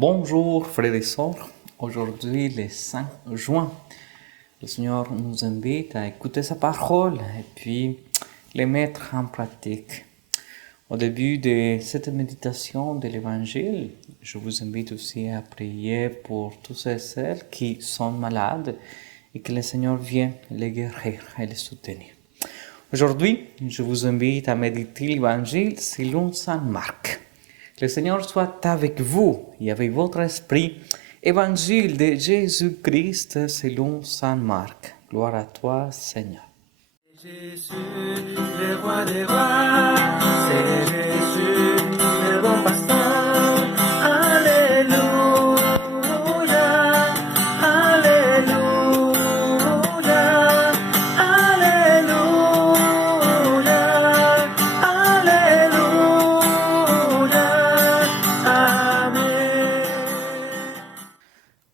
Bonjour frères et sœurs, aujourd'hui le 5 juin, le Seigneur nous invite à écouter sa parole et puis les mettre en pratique. Au début de cette méditation de l'Évangile, je vous invite aussi à prier pour tous ceux et celles qui sont malades et que le Seigneur vienne les guérir et les soutenir. Aujourd'hui, je vous invite à méditer l'Évangile selon Saint Marc. Le Seigneur soit avec vous et avec votre esprit. Évangile de Jésus-Christ selon Saint Marc. Gloire à toi, Seigneur. Jésus, le roi des rois, c'est Jésus, le bon pasteur. Alléluia, Alléluia, Alléluia, Alléluia, Amen.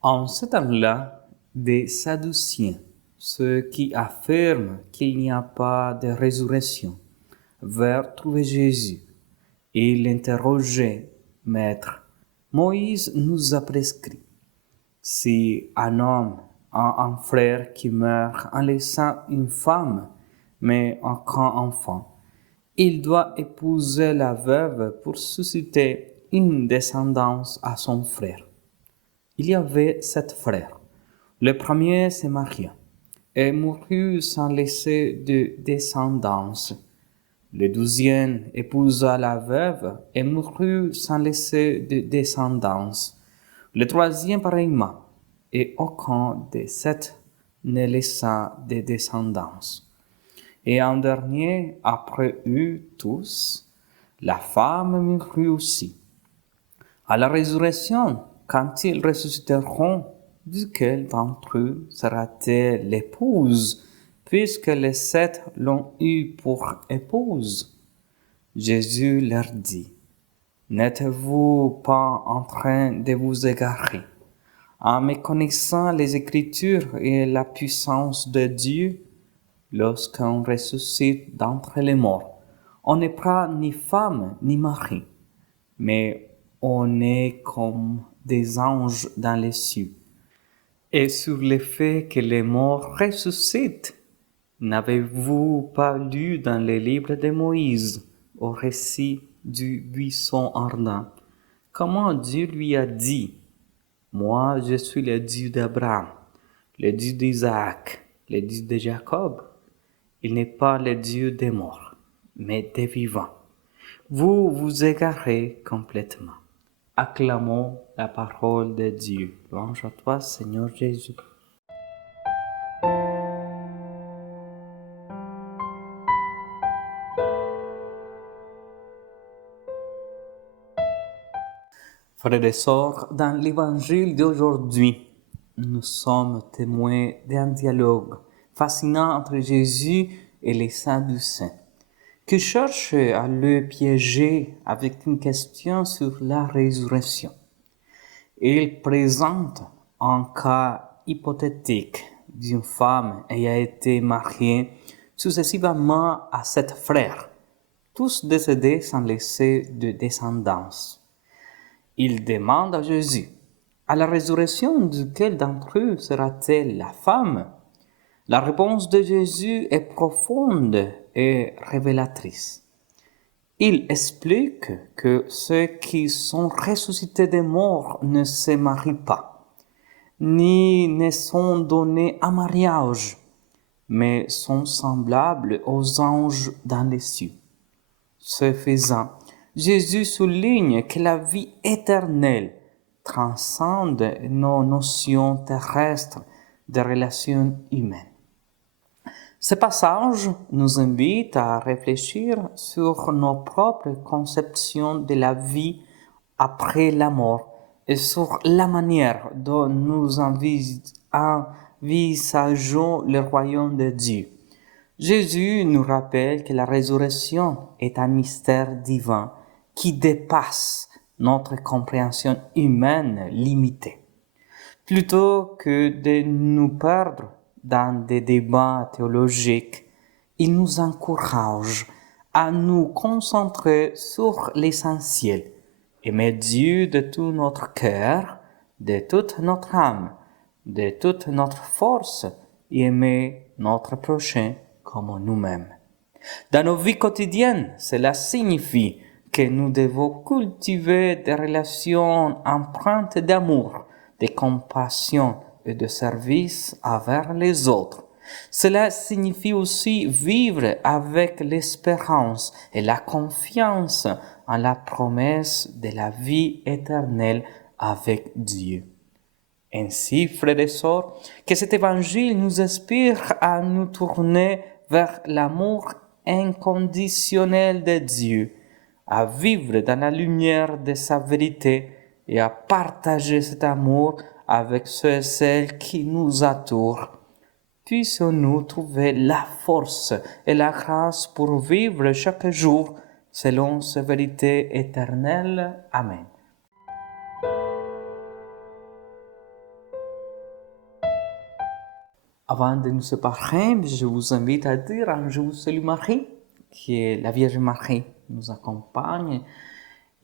En ce temps-là, des Sadduciens, ceux qui affirment qu'il n'y a pas de résurrection, vinrent trouver Jésus et l'interrogeaient, Maître, Moïse nous a prescrit, si un homme a un frère qui meurt en laissant une femme, mais un grand enfant, il doit épouser la veuve pour susciter une descendance à son frère. Il y avait 7 frères. Le premier se maria et mourut sans laisser de descendance. Le 12e épousa la veuve et mourut sans laisser de descendance. Le 3e pareillement, et aucun des 7 ne laissa de descendance. Et en dernier, après eux tous, la femme mourut aussi. À la résurrection, quand ils ressusciteront, duquel d'entre eux sera-t-elle l'épouse, puisque les 7 l'ont eue pour épouse? Jésus leur dit, n'êtes-vous pas en train de vous égarer, en méconnaissant les Écritures et la puissance de Dieu? Lorsqu'on ressuscite d'entre les morts, on n'est pas ni femme ni mari, mais on est comme des anges dans les cieux. Et sur le fait que les morts ressuscitent, n'avez-vous pas lu dans les livres de Moïse, au récit du buisson ardent, comment Dieu lui a dit, moi je suis le Dieu d'Abraham, le Dieu d'Isaac, le Dieu de Jacob. Il n'est pas le Dieu des morts, mais des vivants. Vous vous égarez complètement. Acclamons la parole de Dieu. Louange à toi, Seigneur Jésus. Frères et sœurs, dans l'évangile d'aujourd'hui, nous sommes témoins d'un dialogue fascinant entre Jésus et les Sadducéens, qui cherchent à le piéger avec une question sur la résurrection. Il présente un cas hypothétique d'une femme ayant été mariée successivement à 7 frères, tous décédés sans laisser de descendance. Il demande à Jésus, à la résurrection, duquel d'entre eux sera-t-elle la femme? La réponse de Jésus est profonde et révélatrice. Il explique que ceux qui sont ressuscités des morts ne se marient pas, ni ne sont donnés à mariage, mais sont semblables aux anges dans les cieux. Ce faisant, Jésus souligne que la vie éternelle transcende nos notions terrestres de relations humaines. Ce passage nous invite à réfléchir sur nos propres conceptions de la vie après la mort et sur la manière dont nous envisageons le royaume de Dieu. Jésus nous rappelle que la résurrection est un mystère divin qui dépasse notre compréhension humaine limitée. Plutôt que de nous perdre dans des débats théologiques, il nous encourage à nous concentrer sur l'essentiel Aimer Dieu de tout notre cœur, de toute notre âme, de toute notre force et aimer notre prochain comme nous-mêmes. Dans nos vies quotidiennes, cela signifie que nous devons cultiver des relations empreintes d'amour, de compassion et de service envers les autres. Cela signifie aussi vivre avec l'espérance et la confiance en la promesse de la vie éternelle avec Dieu. Ainsi, frères et sœurs, que cet évangile nous inspire à nous tourner vers l'amour inconditionnel de Dieu, à vivre dans la lumière de sa vérité et à partager cet amour avec ceux et celles qui nous entourent. Puissions-nous trouver la force et la grâce pour vivre chaque jour selon sa vérité éternelle. Amen. Avant de nous séparer, je vous invite à dire un Je vous salue Marie, qui est la Vierge Marie nous accompagne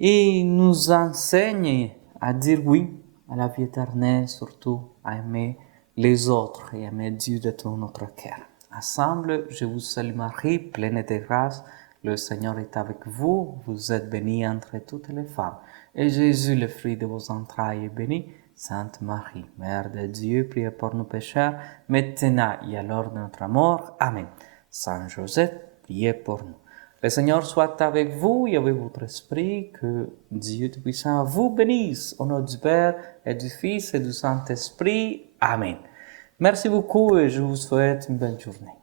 et nous enseigne à dire oui à la vie éternelle, surtout à aimer les autres et aimer Dieu de tout notre cœur. Ensemble, je vous salue Marie, pleine de grâce, le Seigneur est avec vous, vous êtes bénie entre toutes les femmes, et Jésus, le fruit de vos entrailles, est béni. Sainte Marie, Mère de Dieu, priez pour nos pécheurs, maintenant et à l'heure de notre mort. Amen. Saint Joseph, priez pour nous. Le Seigneur soit avec vous et avec votre esprit, que Dieu Tout-Puissant vous bénisse, au nom du Père et du Fils et du Saint-Esprit. Amen. Merci beaucoup et je vous souhaite une belle journée.